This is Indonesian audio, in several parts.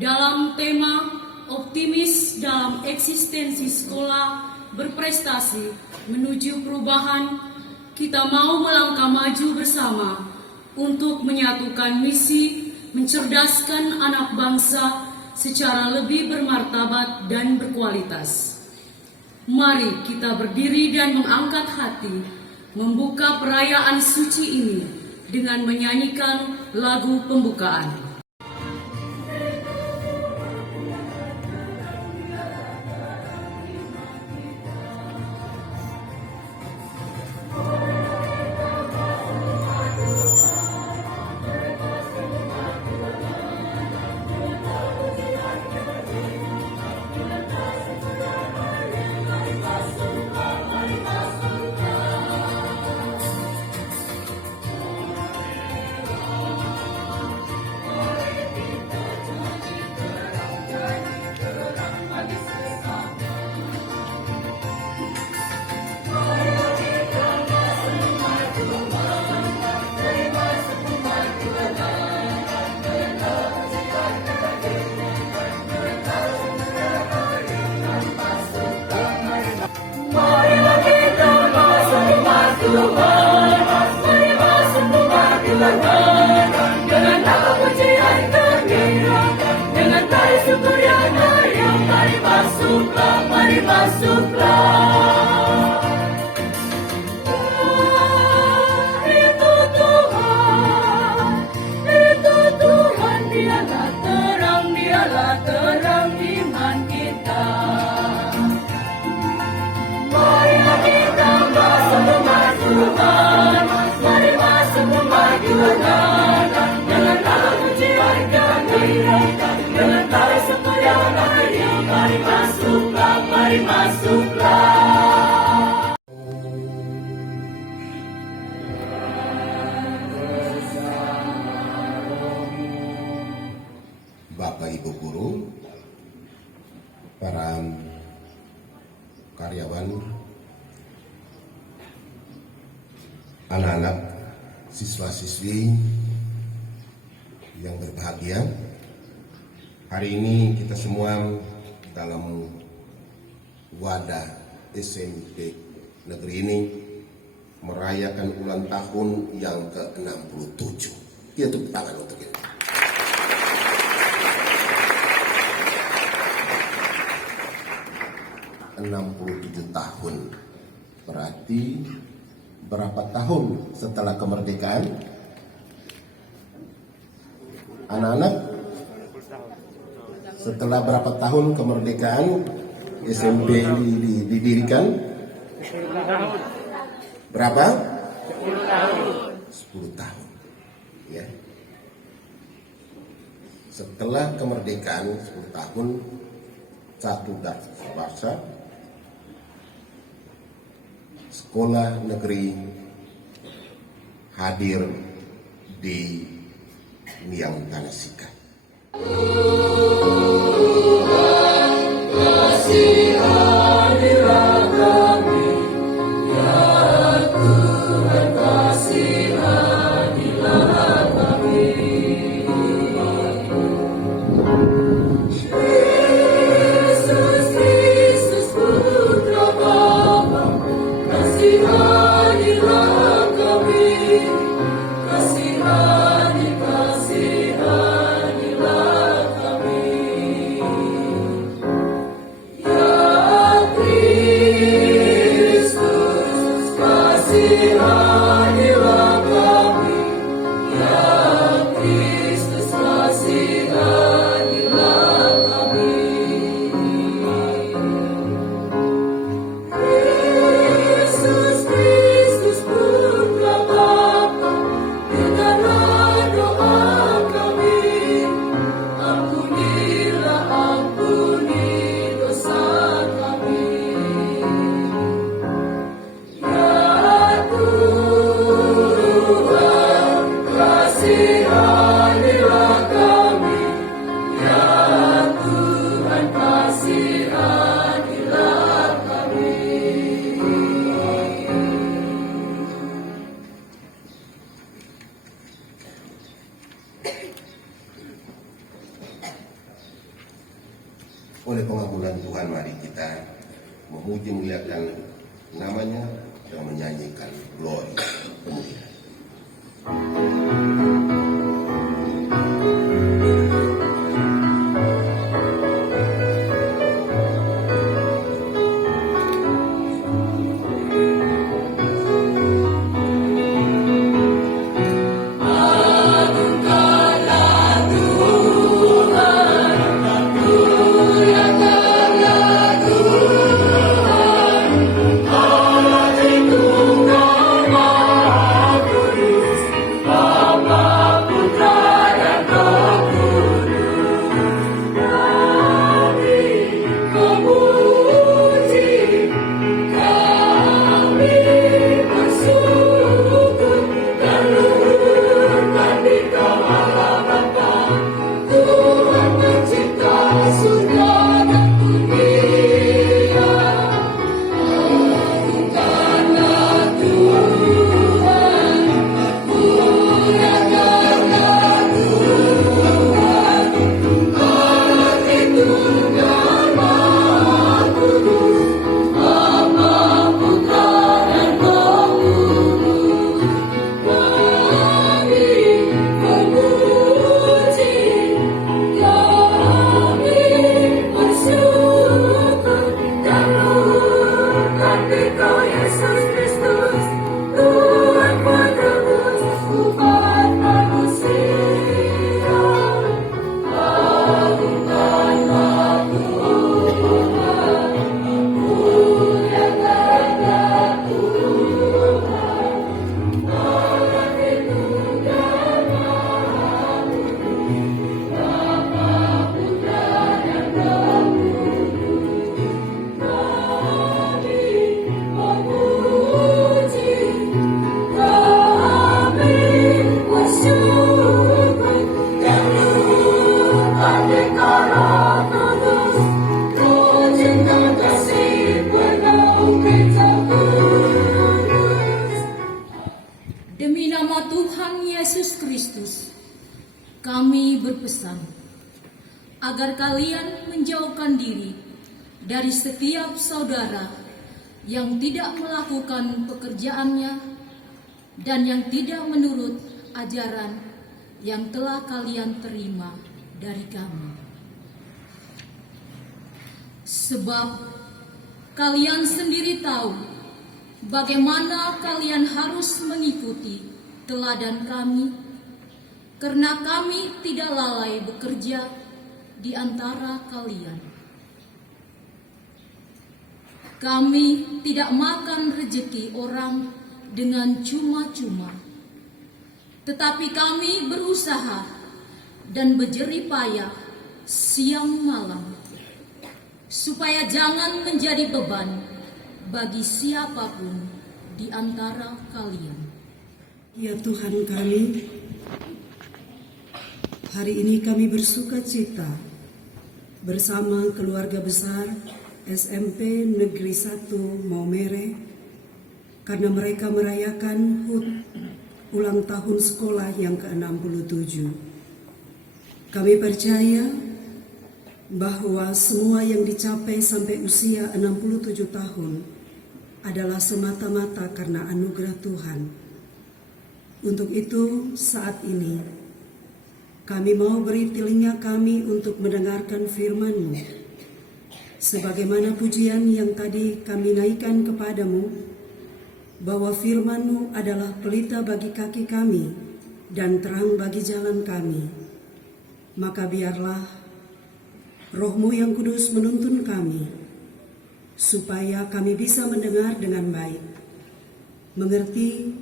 Dalam tema optimis dalam eksistensi sekolah berprestasi menuju perubahan, kita mau melangkah maju bersama untuk menyatukan misi mencerdaskan anak bangsa secara lebih bermartabat dan berkualitas. Mari kita berdiri dan mengangkat hati, membuka perayaan suci ini dengan menyanyikan lagu pembukaan. Dengan nama pujian gembira, dengan tari syukur yang meriah, mari masuklah, mari masuklah. Itu Tuhan, dialah terang iman kita. Marilah kita masuk rumah Tuhan, mari masuk rumah Tuhan, dengan nama pujian gembira, dengan tari syukur yang meriah, mari masuklah, mari masuklah. Bapak Ibu guru, para karyawan, anak-anak, siswa-siswi yang berbahagia, hari ini kita semua dalam wadah SMP negeri ini merayakan ulang tahun yang ke-67. Kita tepuk tangan untuk ini. tahun. Berarti berapa tahun setelah kemerdekaan? Anak-anak, setelah berapa tahun kemerdekaan SMP ini didirikan? Berapa? 10 tahun. Ya. Setelah kemerdekaan 10 tahun, satu bangsa, sekolah negeri hadir di Miang Tanah Sika. Kasihani Oleh pengampunan Tuhan, mari kita memuji muliakan namanya dan menyanyikan glory kemuliaan. Demi nama Tuhan Yesus Kristus, kami berpesan agar kalian menjauhkan diri dari setiap saudara yang tidak melakukan pekerjaannya dan yang tidak menurut ajaran yang telah kalian terima dari kami. Sebab kalian sendiri tahu bagaimana kalian harus mengikuti teladan kami, karena kami tidak lalai bekerja di antara kalian. Kami tidak makan rejeki orang dengan cuma-cuma, tetapi kami berusaha dan berjerih payah siang malam, supaya jangan menjadi beban bagi siapapun di antara kalian. Ya Tuhan kami, hari ini kami bersuka cita bersama keluarga besar SMP Negeri 1 Maumere karena mereka merayakan HUT ulang tahun sekolah yang ke-67. Kami percaya bahwa semua yang dicapai sampai usia 67 tahun adalah semata-mata karena anugerah Tuhan. Untuk itu saat ini kami mau beri telinga kami untuk mendengarkan firman-Mu. Sebagaimana pujian yang tadi kami naikkan kepadamu, bahwa firman-Mu adalah pelita bagi kaki kami dan terang bagi jalan kami. Maka biarlah Roh-Mu yang kudus menuntun kami, supaya kami bisa mendengar dengan baik, mengerti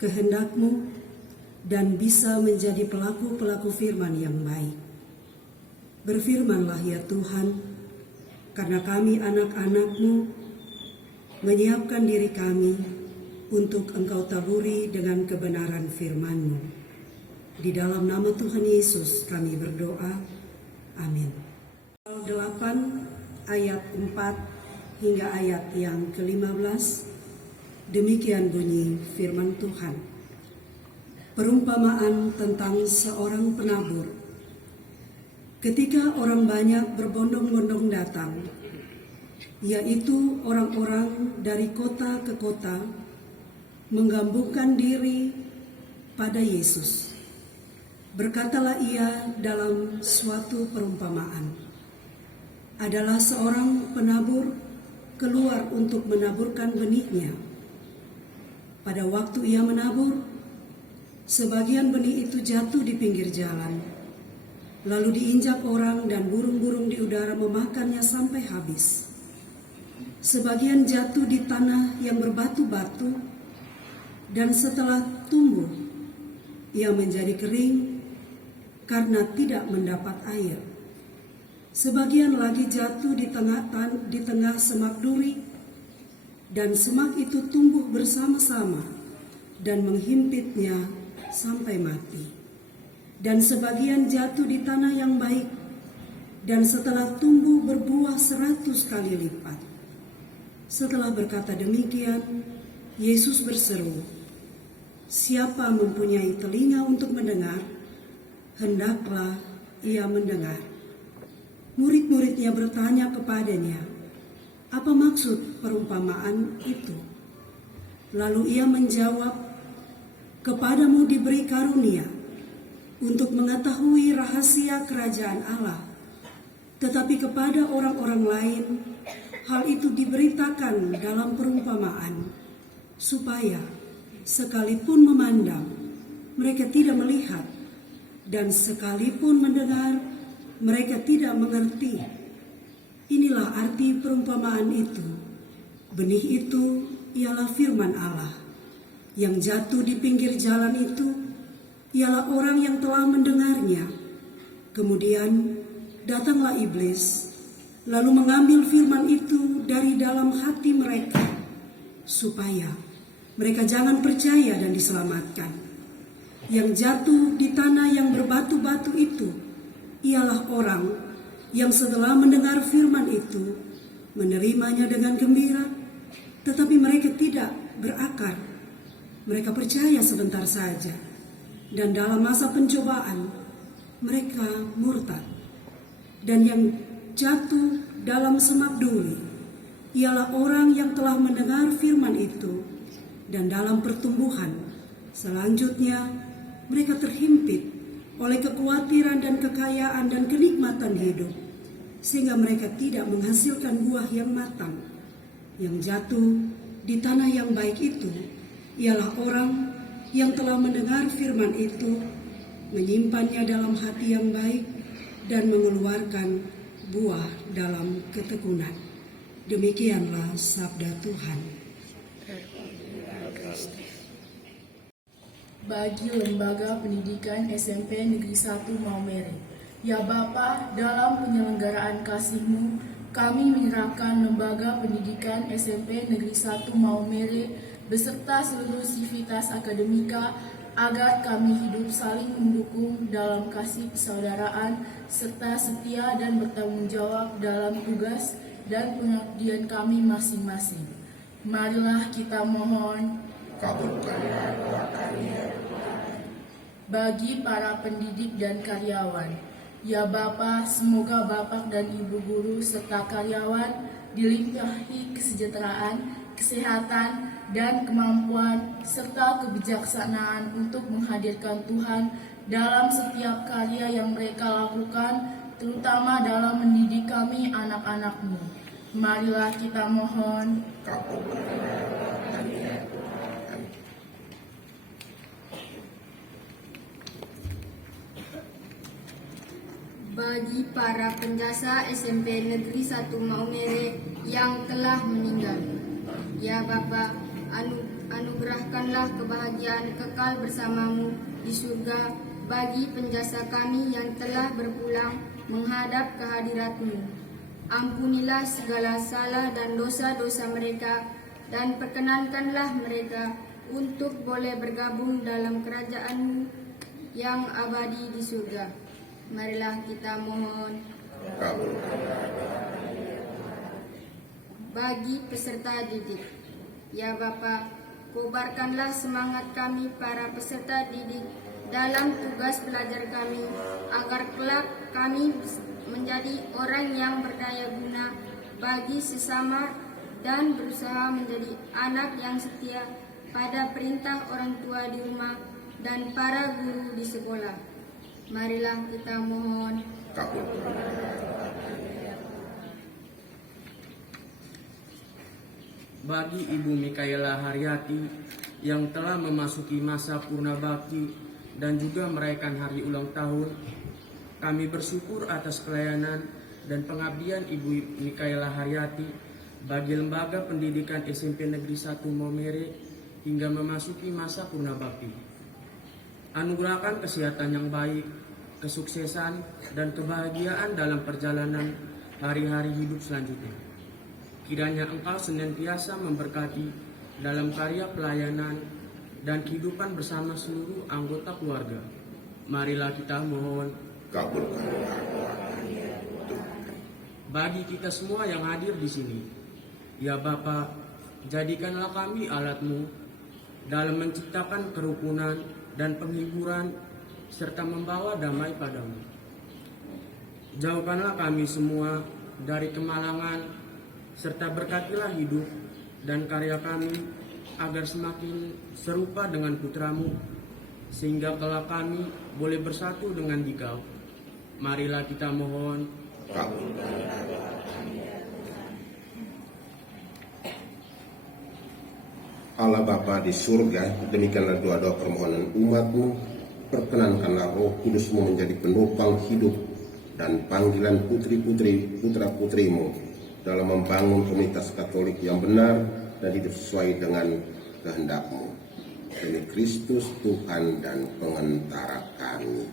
kehendak-Mu, dan bisa menjadi pelaku-pelaku firman yang baik. Berfirmanlah ya Tuhan, karena kami anak-anak-Mu, menyiapkan diri kami untuk Engkau taburi dengan kebenaran firman-Mu. Di dalam nama Tuhan Yesus kami berdoa, amin. 8 ayat 4 hingga ayat yang ke-15, demikian bunyi firman Tuhan. Perumpamaan tentang seorang penabur. Ketika orang banyak berbondong-bondong datang, yaitu orang-orang dari kota ke kota, menggambungkan diri pada Yesus. Berkatalah ia dalam suatu perumpamaan, adalah seorang penabur keluar untuk menaburkan benihnya. Pada waktu ia menabur, sebagian benih itu jatuh di pinggir jalan, lalu diinjak orang dan burung-burung di udara memakannya sampai habis. Sebagian jatuh di tanah yang berbatu-batu, dan setelah tumbuh, ia menjadi kering karena tidak mendapat air. Sebagian lagi jatuh di tengah semak duri, dan semak itu tumbuh bersama-sama dan menghimpitnya sampai mati. Dan sebagian jatuh di tanah yang baik, dan setelah tumbuh berbuah 100 kali lipat. Setelah berkata demikian, Yesus berseru, "Siapa mempunyai telinga untuk mendengar, hendaklah ia mendengar." Murid-muridnya bertanya kepadanya, "Apa maksud perumpamaan itu?" Lalu ia menjawab, "Kepadamu diberi karunia untuk mengetahui rahasia kerajaan Allah, tetapi kepada orang-orang lain hal itu diberitakan dalam perumpamaan, supaya sekalipun memandang mereka tidak melihat, dan sekalipun mendengar mereka tidak mengerti." Inilah arti perumpamaan itu. Benih itu ialah firman Allah. Yang jatuh di pinggir jalan itu ialah orang yang telah mendengarnya. Kemudian datanglah iblis, lalu mengambil firman itu dari dalam hati mereka, supaya mereka jangan percaya dan diselamatkan. Yang jatuh di tanah yang berbatu-batu itu ialah orang yang setelah mendengar firman itu menerimanya dengan gembira, tetapi mereka tidak berakar. Mereka percaya sebentar saja, dan dalam masa pencobaan mereka murtad. Dan yang jatuh dalam semak duri ialah orang yang telah mendengar firman itu, dan dalam pertumbuhan selanjutnya mereka terhimpit oleh kekhawatiran dan kekayaan dan kenikmatan hidup, sehingga mereka tidak menghasilkan buah yang matang. Yang jatuh di tanah yang baik itu ialah orang yang telah mendengar firman itu, menyimpannya dalam hati yang baik, dan mengeluarkan buah dalam ketekunan. Demikianlah sabda Tuhan. Bagi Lembaga Pendidikan SMP Negeri 1 Maumere, ya Bapa, dalam penyelenggaraan kasih-Mu, kami menyerahkan Lembaga Pendidikan SMP Negeri 1 Maumere beserta seluruh sivitas akademika agar kami hidup saling mendukung dalam kasih persaudaraan serta setia dan bertanggung jawab dalam tugas dan pengabdian kami masing-masing. Marilah kita mohon. Kabulkanlah doa kami. Bagi para pendidik dan karyawan, ya Bapa, semoga Bapak dan Ibu guru serta karyawan dilimpahi kesejahteraan, kesehatan, dan kemampuan serta kebijaksanaan untuk menghadirkan Tuhan dalam setiap karya yang mereka lakukan, terutama dalam mendidik kami anak-anak-Mu. Marilah kita mohon. Kabulkanlah doa kami. Bagi para penjasa SMP Negeri 1 Maumere yang telah meninggal, ya Bapa, anugerahkanlah kebahagiaan kekal bersamamu di surga bagi penjasa kami yang telah berpulang menghadap kehadirat-Mu. Ampunilah segala salah dan dosa-dosa mereka, dan perkenankanlah mereka untuk boleh bergabung dalam kerajaan-Mu yang abadi di surga. Marilah kita mohon. Bagi peserta didik, ya Bapa, kobarkanlah semangat kami para peserta didik dalam tugas belajar kami, agar kelak kami menjadi orang yang berdaya guna bagi sesama dan berusaha menjadi anak yang setia pada perintah orang tua di rumah dan para guru di sekolah. Marilah kita mohon. Kabul. Bagi Ibu Mikaela Haryati yang telah memasuki masa purna bakti dan juga merayakan hari ulang tahun, kami bersyukur atas pelayanan dan pengabdian Ibu Mikaela Haryati bagi Lembaga Pendidikan SMP Negeri 1 Maumere hingga memasuki masa purna bakti. Anugerahkan kesehatan yang baik, kesuksesan, dan kebahagiaan dalam perjalanan hari-hari hidup selanjutnya. Kiranya Engkau senantiasa memberkati dalam karya pelayanan dan kehidupan bersama seluruh anggota keluarga. Marilah kita mohon. Kabulkanlah. Bagi kita semua yang hadir di sini, ya Bapa, jadikanlah kami alat-Mu dalam menciptakan kerukunan dan penghiburan serta membawa damai padamu. Jauhkanlah kami semua dari kemalangan serta berkatilah hidup dan karya kami agar semakin serupa dengan putra-Mu, sehingga kelak kami boleh bersatu dengan Dikau. Marilah kita mohon. Allah Bapa di surga, demikianlah doa-doa permohonan umat-Mu. Perkenankanlah Roh Kudus-Mu menjadi penopang hidup dan panggilan putri-putri, putra-putri-Mu dalam membangun komunitas Katolik yang benar dan hidup sesuai dengan kehendak-Mu. Demi Kristus Tuhan dan pengantara kami.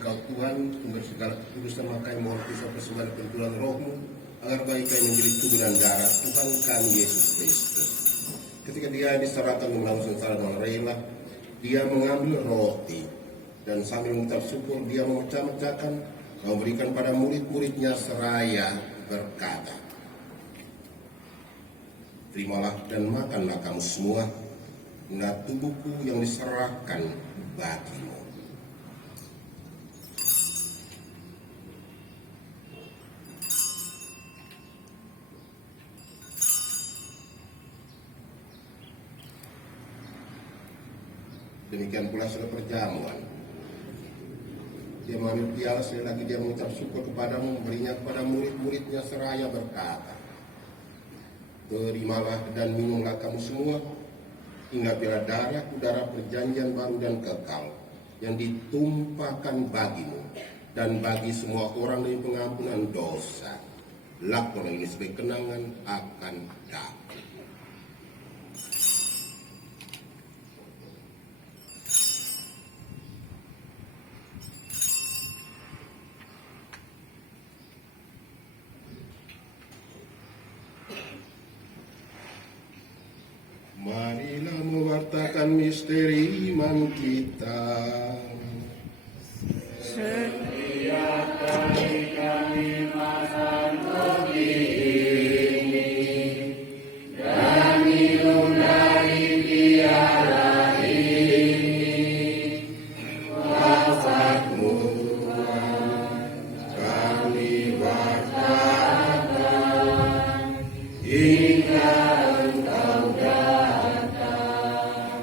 Engkau Tuhan, sumber segala kekudusan, maka yang mohon kisah persembahan pertulan Roh-Mu, agar bagi kami menjadi tubuh dan darah Tuhan kami Yesus Kristus. Ketika Dia diserahkan menanggung sengsara dengan rela, Dia mengambil roti dan sambil mengucap syukur Dia memecah-mecahkan, memberikan pada murid-muridnya seraya berkata, "Terimalah dan makanlah kamu semua, inilah tubuhku yang diserahkan bagimu." Demikian pula setelah perjamuan, Dia mengambil piala, sekali lagi Dia mengucap syukur kepadamu, memberinya kepada murid-muridnya seraya berkata, Terimalah dan minumlah kamu semua. Ingatlah darahku, darah perjanjian baru dan kekal yang ditumpahkan bagimu dan bagi semua orang dari pengampunan dosa. Lakukanlah ini sebagai kenangan akan daku. Marilah mewartakan misteri iman kita. Kami wartakan hingga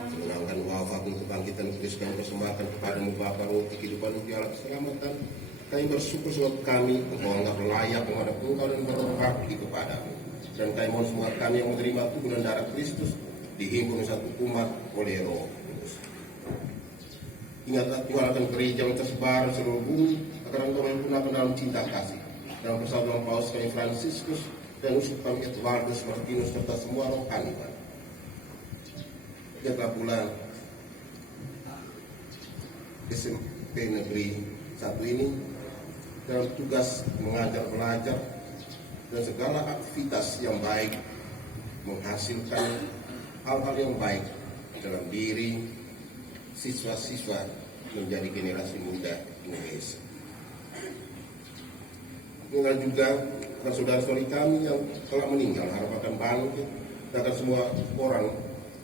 Senangkan wafatmu kebangkitan Kristus kami persembahkan kepadamu Bapa roti kehidupan piala keselamatan. Kami bersyukur sebab kami Engkau anggap layak menghadap Engkau dan berbakti kepadamu. Dan kami mohon semua kami yang menerima tubuh dan darah Kristus dihimpun satu umat oleh Roh Kudus. Ingatlah Tuhan akan gereja yang tersebar di seluruh bumi agar Engkau menyempurnakan dalam cinta kasih. Dalam persatuan Paus kami Fransiskus dan uskup kami Edwardus Martinus serta semua rohani. Ingatlah pula SMP Negeri 1 ini dalam tugas mengajar belajar dan segala aktivitas yang baik menghasilkan hal-hal yang baik dalam diri siswa-siswa menjadi generasi muda Indonesia. Ingat juga akan saudara-saudari kami yang telah meninggal, harapan bangkit, dan akan semua orang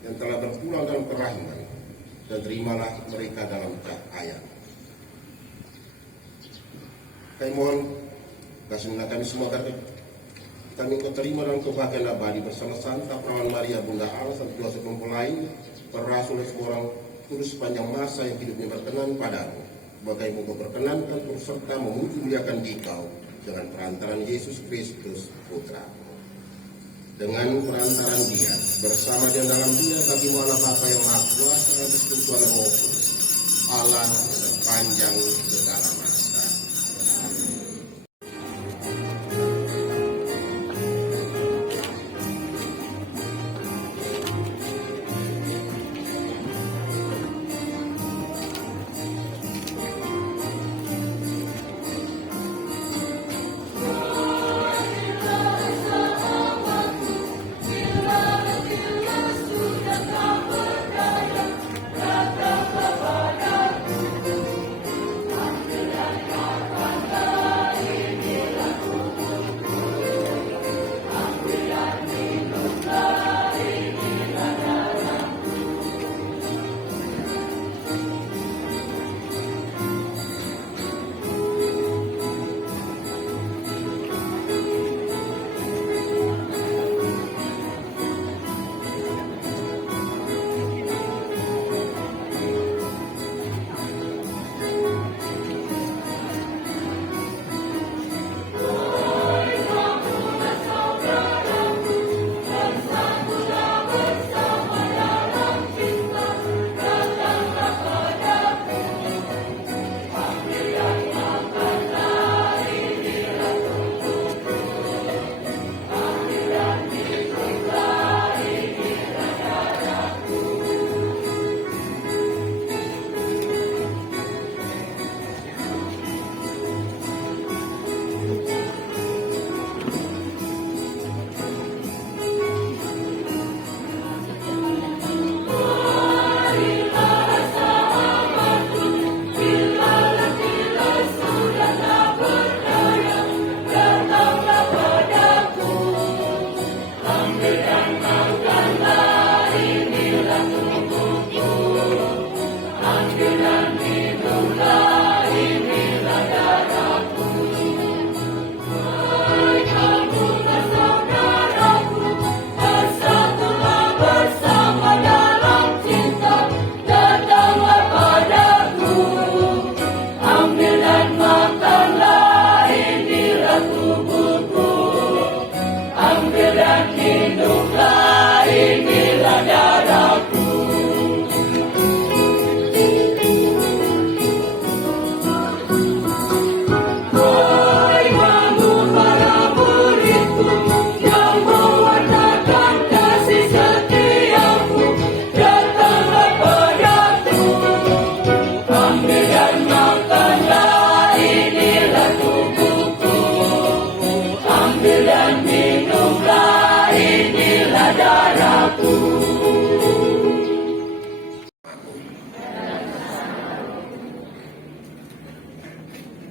yang telah berpulang dalam kerahiman, dan terimalah mereka dalam cahaya. Kami mohon kasih kami semua agar kami Engkau terima dalam kebahagiaan abadi bersama Santa Perawan Maria Bunda Allah serta dua mempelai para rasul dan semua orang kudus sepanjang masa yang hidupnya berkenan padamu. Sebagai Engkau berkenankan turut serta memuji muliakan Dikau dengan perantaran Yesus Kristus Putra. Dengan perantaran Dia bersama dan dalam Dia bagimu Allah Bapa yang Maha Kuasa dan persekutuan Roh Kudus Allah sepanjang segala masa.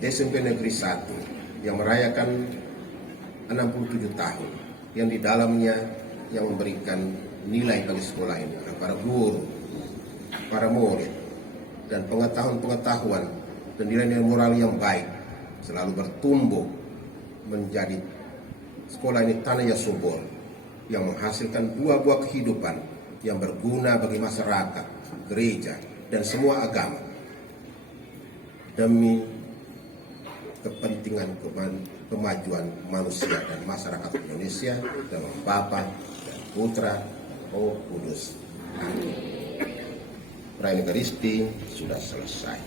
SMP Negeri 1 yang merayakan 67 tahun, yang di dalamnya yang memberikan nilai bagi sekolah ini adalah para guru, para murid, dan pengetahuan dan nilai-nilai moral yang baik selalu bertumbuh menjadi sekolah ini tanahnya subur yang menghasilkan buah-buah kehidupan yang berguna bagi masyarakat, gereja, dan semua agama demi kepentingan kemajuan manusia dan masyarakat Indonesia dalam Bapa dan Putra Roh Kudus. Amin. Perayaan Ekaristi sudah selesai.